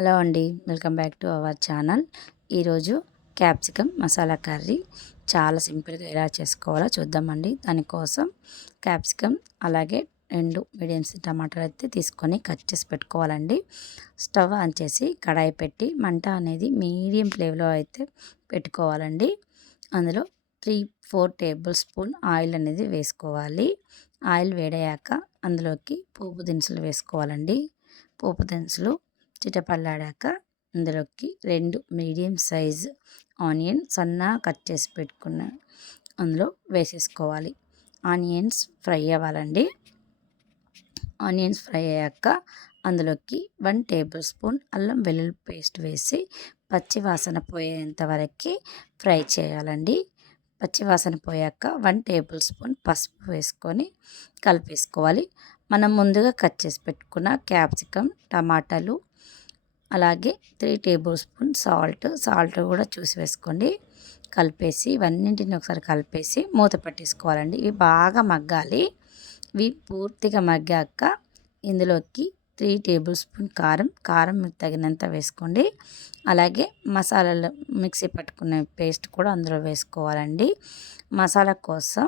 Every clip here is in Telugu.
హలో అండి welcome back to our channel. ఈరోజు క్యాప్సికమ్ మసాలా కర్రీ చాలా సింపుల్గా ఎలా చేసుకోవాలో చూద్దామండి. దానికోసం క్యాప్సికమ్ అలాగే రెండు మీడియం టమాటాలు అయితే తీసుకొని కట్ చేసి పెట్టుకోవాలండి. స్టవ్ ఆన్ చేసి కడాయి పెట్టి మంట అనేది మీడియం ఫ్లేమ్లో అయితే పెట్టుకోవాలండి. అందులో three four tablespoon oil అనేది వేసుకోవాలి. ఆయిల్ వేడయ్యాక అందులోకి పోపు దినుసులు వేసుకోవాలండి. పోపు దినుసులు చిటపల్లాడాక అందులోకి రెండు మీడియం సైజ్ ఆనియన్ సన్నా కట్ చేసి పెట్టుకున్న అందులో వేసేసుకోవాలి. ఆనియన్స్ ఫ్రై అవ్వాలండి. ఆనియన్స్ ఫ్రై అయ్యాక అందులోకి వన్ టేబుల్ స్పూన్ అల్లం వెల్లుల్లి పేస్ట్ వేసి పచ్చివాసన పోయేంత వరకు ఫ్రై చేయాలండి. పచ్చివాసన పోయాక వన్ టేబుల్ స్పూన్ పసుపు వేసుకొని కలిపేసుకోవాలి. మనం ముందుగా కట్ చేసి పెట్టుకున్న క్యాప్సికమ్ టమాటాలు అలాగే three tablespoon salt salt కూడా చూసి వేసుకోండి. కలిపేసి ఇవన్నింటిని ఒకసారి కలిపేసి మూత పెట్టేసుకోవాలండి. ఇవి బాగా మగ్గాలి. ఇవి పూర్తిగా మగ్గాక ఇందులోకి త్రీ టేబుల్ స్పూన్ కారం కారం మీకు తగినంత వేసుకోండి. అలాగే మసాలాలు మిక్సీ పట్టుకునే పేస్ట్ కూడా అందులో వేసుకోవాలండి. మసాలా కోసం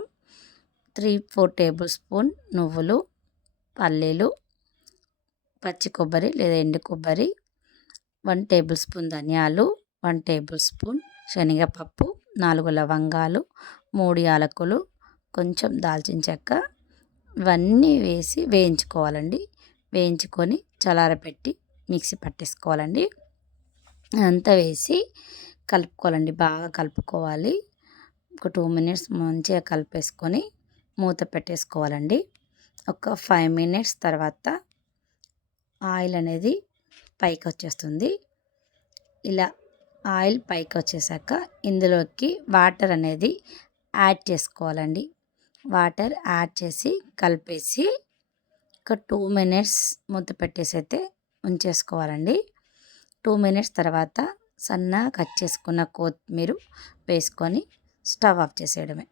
త్రీ ఫోర్ టేబుల్ స్పూన్ నువ్వులు పల్లీలు పచ్చి కొబ్బరి లేదా ఎండు కొబ్బరి వన్ టేబుల్ స్పూన్ ధనియాలు వన్ టేబుల్ స్పూన్ శనగపప్పు నాలుగు లవంగాలు మూడు యాలకులు కొంచెం దాల్చిన చెక్క. ఇవన్నీ వేసి వేయించుకోవాలండి. వేయించుకొని చలారపెట్టి మిక్సీ పట్టేసుకోవాలండి. అంతా వేసి కలుపుకోవాలండి. బాగా కలుపుకోవాలి. ఒక టూ మినిట్స్ మంచిగా కలిపేసుకొని మూత పెట్టేసుకోవాలండి. ఒక ఫైవ్ మినిట్స్ తర్వాత ఆయిల్ అనేది పైకి వచ్చేస్తుంది ఇలా ఆయిల్ పైకి వచ్చేసాక ఇందులోకి వాటర్ అనేది యాడ్ చేసుకోవాలండి. వాటర్ యాడ్ చేసి కలిపేసి ఒక టూ మినిట్స్ మూత పెట్టేసి అయితే ఉంచేసుకోవాలండి. టూ మినిట్స్ తర్వాత సన్నగా కట్ చేసుకున్న కొత్తిమీర వేసుకొని స్టవ్ ఆఫ్ చేసేయడమే.